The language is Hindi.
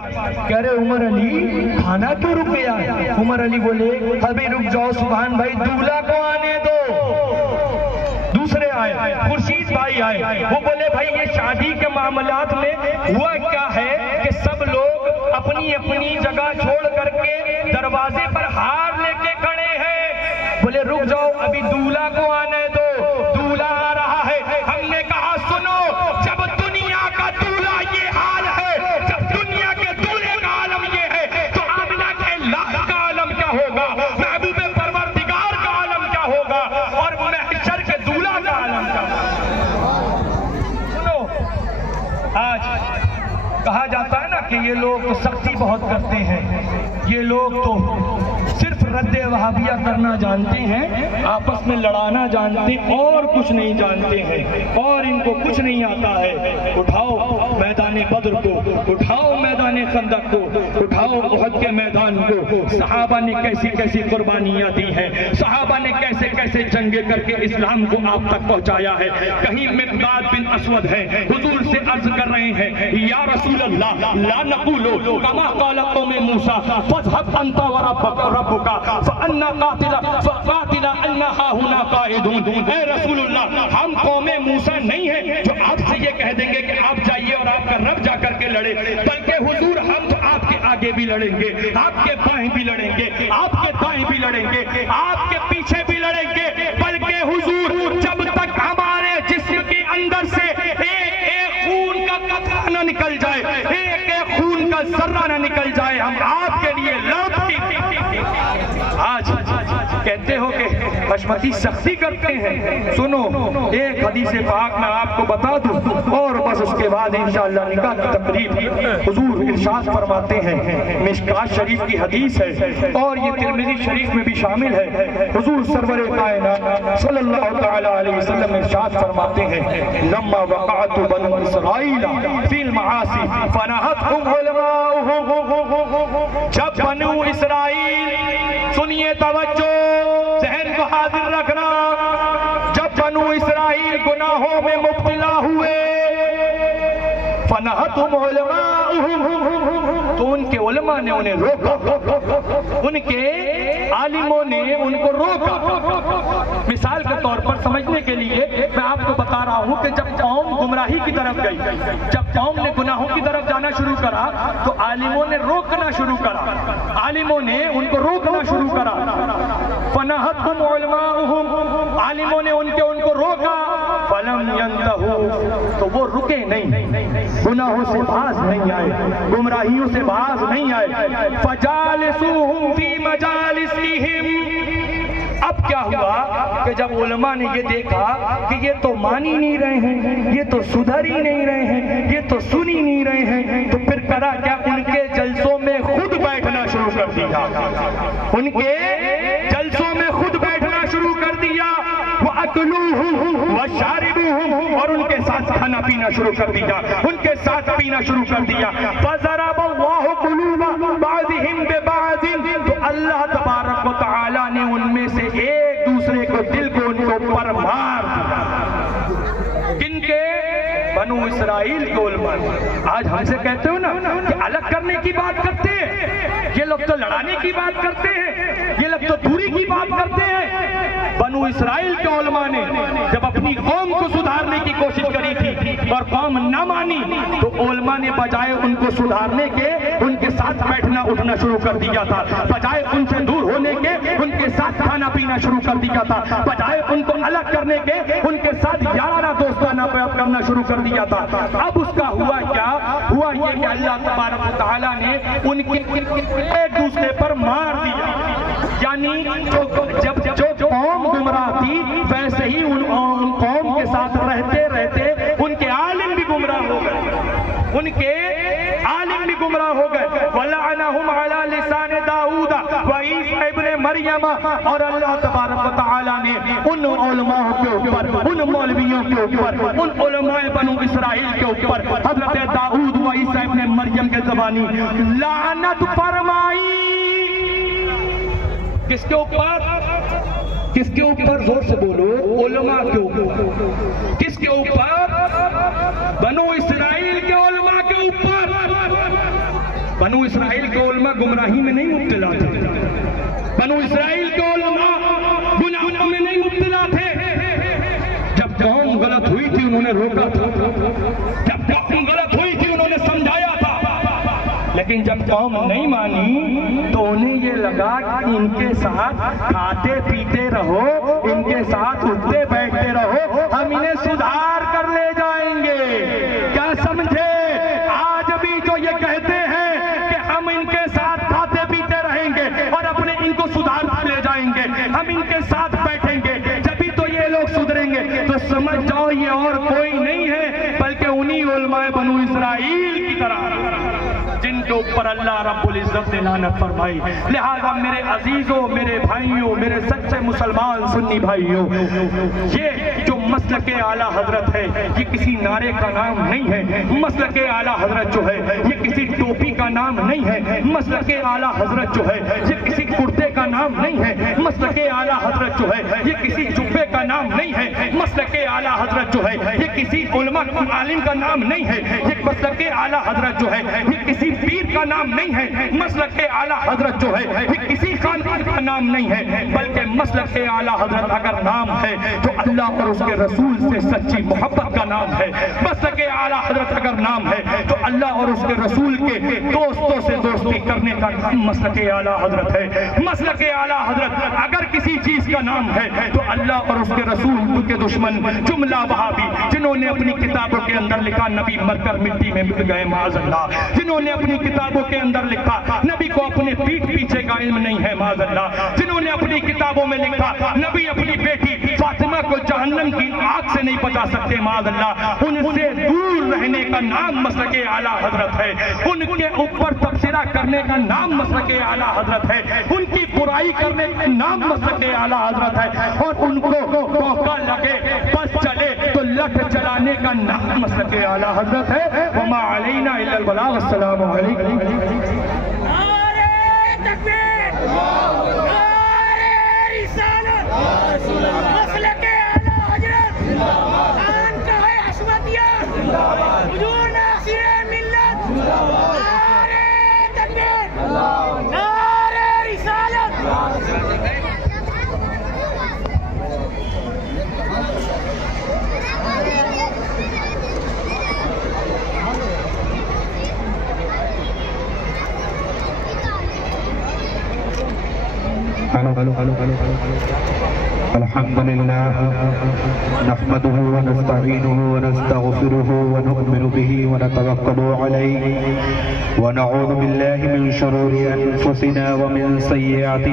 कह रहे उमर अली खाना क्यों रुक गया? उमर अली बोले अभी रुक जाओ सुभान भाई, दूल्हा को आने दो। दूसरे आए, खुर्शीद भाई आए, वो बोले भाई ये शादी के मामलात में हुआ क्या है कि सब लोग अपनी अपनी जगह छोड़ करके दरवाजे पर हार लेके खड़े हैं। बोले रुक जाओ अभी दूल्हा को आने दो, दूल्हा आ रहा है। हमने कहा सुनो, जब दुनिया का दूल्हा ये हाल है, जब दुनिया के दूल्हे का आलम ये है, तो आमिना के लाल का आलम क्या होगा, महबूबे परवरदिगार का आलम क्या होगा, और महशर के दूल्हा का आलम क्या होगा। सुनो, आज कहा जाता है ना कि ये लोग तो सख्ती बहुत करते हैं, ये लोग तो सिर्फ रद्दे वहाबिया करना जानते हैं, आपस में लड़ाना जानते और कुछ नहीं जानते हैं, और इनको कुछ नहीं आता है। उठाओ मैदान बद्र को, उठाओ मैदान खंदक को, उठाओ उहद के मैदान को। सहाबा ने कैसी कैसी कुर्बानियां दी हैं, सहाबा ने कैसे कैसे जंगे करके इस्लाम को आप तक पहुंचाया है। कहीं मिक़दाद बिन अस्वद है, हुजूर से अर्ज कर रहे हैं या रसूल अल्लाह ला नक़ूलु कमा क़ाला क़ौम मूसा फ़ज़हब अंता व रब्बुका फ़अन्ना क़ातिला अन्ना हाहुना क़ाइदून। ऐ रसूलुल्लाह, हम कौमे मूसा नहीं है जो आपसे ये कह देंगे कि आप जाइए और आपका रब जा करके लड़े, बल्कि हुजूर हम तो आपके आगे भी लड़ेंगे, आपके बाएं भी लड़ेंगे, आपके दाएं भी लड़ेंगे, आपके पीछे भी लड़ेंगे, बल्कि हुजूर जब तक हमारे जिस्म के अंदर से एक खून का कतरा न निकल जाए, एक खून का जर्रा न निकल जाए, हम आपके लिए लड़ते। आज कहते हो कि हशमती सख्ती करते हैं। सुनो, एक हदीस पाक मैं आपको बता दूं और बस उसके बाद इंशाअल्लाह निकाह की तकरीब। हुजूर इरशाद फरमाते हैं, मिशकात शरीफ की हदीस है और ये तिरमिज़ी शरीफ में भी शामिल है। हुजूर सरवर कायनात सल्लल्लाहु तआला अलैहि वसल्लम इरशाद फरमाते हैं, लम्मा वक़अतु बनु इसराईल फिल मआसी फनहतहुम उलमाउहुम। जब बनु इसराईल, सुनिए तवज्जो, ज़हन को हाजिर रखना, जब बनु इसराईल गुनाहों में मुब्तला हुए, फनहतहुम उलमाउहुम, तो उनके उलमा ने उन्हें रोका, उनके आलिमों ने उनको रोका। मिसाल के तौर पर समझने के लिए मैं आपको बता रहा हूं कि जब कौम गुमराही की तरफ गई, जब कौम ने गुनाहों की तरफ जाना शुरू करा, तो आलिमों ने रोकना शुरू करा, आलिमों ने उनको रोकना शुरू करा। फनहतहुम उलमाउहुम, आलिमों ने उनको रोका। फलम यंतहू, तो वो रुके नहीं, गुनाहों से बाज नहीं आए, गुमराहियों से बाज नहीं आए। फजालिसूहुम फी मजालिसिहिम, अब क्या हुआ कि जब उलमा ने ये देखा कि ये तो मान ही नहीं रहे हैं, ये तो सुधर ही नहीं रहे हैं, ये तो सुन ही नहीं रहे हैं, तो फिर करा क्या, उनके जलसों में खुद बैठना शुरू कर दिया, उनके जलसों में खुद बैठना शुरू कर दिया। वअकलूहुम वशारिबूहुम, और उनके साथ खाना पीना शुरू कर दिया, उनके साथ पीना शुरू कर दिया। फज़रबल्लाहु कुलूबा बाज़िहिम बिबाज़िन, तो अल्लाह तबारक व तआला ने उनमें से एक दूसरे को, दिल को उनके ऊपर मार दिया। किनके? बनु इसराइल के उलमा। आज हमसे कहते हो ना कि अलग करने की बात करते हैं, ये लोग तो लड़ाने की बात करते हैं, ये लोग तो दूरी की बात करते हैं। बनु इसराइल के उलमा ने जब अपनी कौम को सुधारने की कोशिश करी थी और कौम न मानी, तो उलमा ने बजाय उनको सुधारने के उनके साथ बैठना उठना शुरू कर दिया था, बजाय उनसे दूर होने के उनके साथ खाना पीना शुरू कर दिया था, बजाय उनको अलग करने के उनके साथ याराना दोस्ताना करना शुरू कर दिया था। अब उसका हुआ क्या? हुआ ये कि अल्लाह तबारक व तआला ने उनके एक दूसरे पर मार दिया। यानी जब जो कौम गुमराह थी, वैसे ही उन कौम के साथ रहते रहते उनके आलिम भी गुमराह हो गए, उनके आलिम भी गुमराह हो गए। वलअनहुम अला लिसान दाऊद व ईसा इब्न मरियम, और अल्लाह तबारक व तआला ने उन उलमाओं के ऊपर, उन मौलवियों के ऊपर, उन उलमाए बनु इसराइल के ऊपर हजरत दाऊद व ईसा इब्न मरियम के ज़बानी लानत फरमाई। किसके ऊपर? किसके ऊपर? जोर से बोलो। उलमा के ऊपर। किसके ऊपर? बनु इसराइल के उलमा के ऊपर। बनु इसराइल के उलमा गुमराही में नहीं मुब्तला थे, बनु इसराइल के उलमा गुनाह में नहीं मुब्तला थे। जब कौम गलत हुई थी उन्होंने रोका था, जब कौम गलत हुई थी उन्होंने समझाया था, लेकिन जब कौम नहीं मानी तो उन्हें ये लगा कि इनके साथ खाते पीते रहो, इनके साथ उठते बैठते रहो, हम इन्हें सुधार कर ले जाएंगे। क्या समझे? आज भी जो ये कहते हैं कि हम इनके साथ खाते पीते रहेंगे और अपने इनको सुधार ले जाएंगे, हम इनके साथ बैठेंगे, जब भी तो ये लोग सुधरेंगे, तो समझ जाओ ये और कोई नहीं है बल्कि उन्हीं उलमाए बनु इसराइल की तरह जिनके ऊपर अल्लाह रब्बुल इज्जत ने लानत फरमाई। लिहाजा मेरे अजीजों, मेरे भाइयों, मेरे सच्चे मुसलमान सुन्नी भाइयों, ये जो मसलक आला हजरत है ये किसी नारे का नाम नहीं है। मसलक आला हजरत जो है ये किसी टोपी का नाम नहीं है। मसलक आला हजरत जो है ये किसी कुर्ते का नाम नहीं है। मसलक आला हजरत जो है ये किसी जुब्बे का नाम नहीं है। मसलक आला हजरत जो है ये किसी उलमा आलिम का नाम नहीं है। ये मसलक आला हजरत जो है ये किसी पीर का नाम नहीं है। मसलक आला हजरत जो है ये किसी खानदान का नाम नहीं है, बल्कि मसलक आला हजरत अगर नाम है तो अल्लाह और उसके रसूल से सच्ची मोहब्बत का नाम है। मसलक आला हजरत अगर नाम है तो अल्लाह और उसके रसूल के दोस्तों से दोस्ती करने का नाम मसलक आला हजरत है। मसलक आला हजरत अगर किसी चीज का नाम है तो अल्लाह और उसके रसूल के दुश्मन जुमला वहाबी, जिन्होंने अपनी किताबों के अंदर लिखा नबी मरकर मिट्टी में मिल गए माज़अल्लाह, जिन्होंने अपनी किताबों के अंदर लिखा नबी को अपने पीठ पीछे का इल्म नहीं है माज़अल्लाह, जिन्होंने अपनी किताबों में लिखा नबी अपनी बेटी फातिमा को जहन्नम की आग से नहीं बचा सकते माज़अल्लाह, उनसे दूर रहने का नाम मसलक आला हजरत है। उनके ऊपर तबसरा करने का नाम मसलक आला हजरत है। उनकी बुराई करने का नाम मसलक आला हजरत है। और उनको मौका लगे बस चले तो लठ चलाने का नाम मसलक आला हजरत है। वमा अलैना इल्लल बलाग। अस्सलामु अलैकुम। नारे तकबीर, नारे रिसालत, मसलक आला हजरत, खानकाह हशमतिया, हुजूर नासिर मिल्लत, नारे तकबीर, नारे रिसालत। अल्हम्दुलिल्लाह नहमदुहु व नस्तईनुहु व नस्तगफिरुहु व नु'मिनु बिही व नतवक्कलु अलैहि व नऊज़ु बिल्लाहि मिन शुरूरि अनफुसिना व मिन सय्यिआति